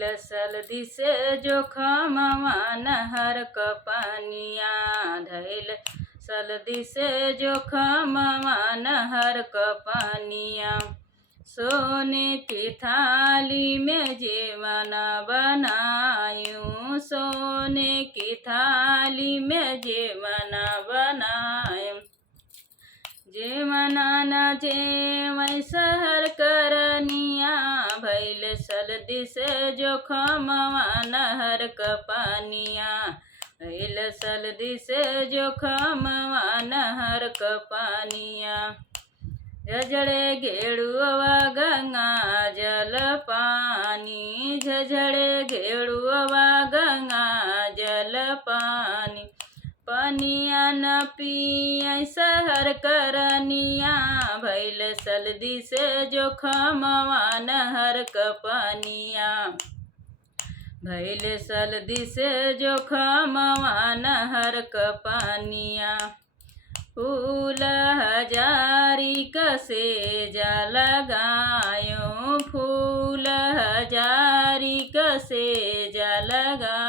भइल सलदी से जोखमवा नहर क पानिया धइल सलदी से जोखमवा नहर क पानिया। सोने की थाली में जेवन बनायूं, सोने की थाली में जेवन बनायूं। जेवना न जेवै सहर करनिया भइल सलदी से जोखमवा नहर क पानिया। भइल सलदी से जोखमवा नहर क पानिया। झझड़े गेड़ुआ गंगा जल पानी, झझड़े गेड़ुआ गंगा जल पानी। पनिया न पियै सहर करनिया भइल सलदी से जोखमवा नहर क पानिया। भइल सलदी से जोखमवा नहर क पानिया। फूल हजारी कसे जा लगायूं, फूल हजारी कसे जा लगा।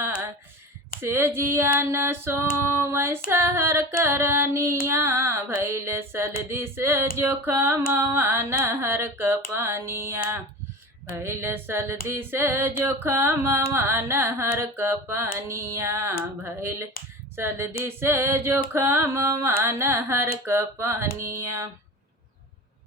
सेजिया न सोवै सहर करनिया भइल सलदी से जोखमवा नहर क पानिया। भइल सलदी से जोखमवा नहर क पानिया। भइल सलदी से जोखमवा नहर क पानिया।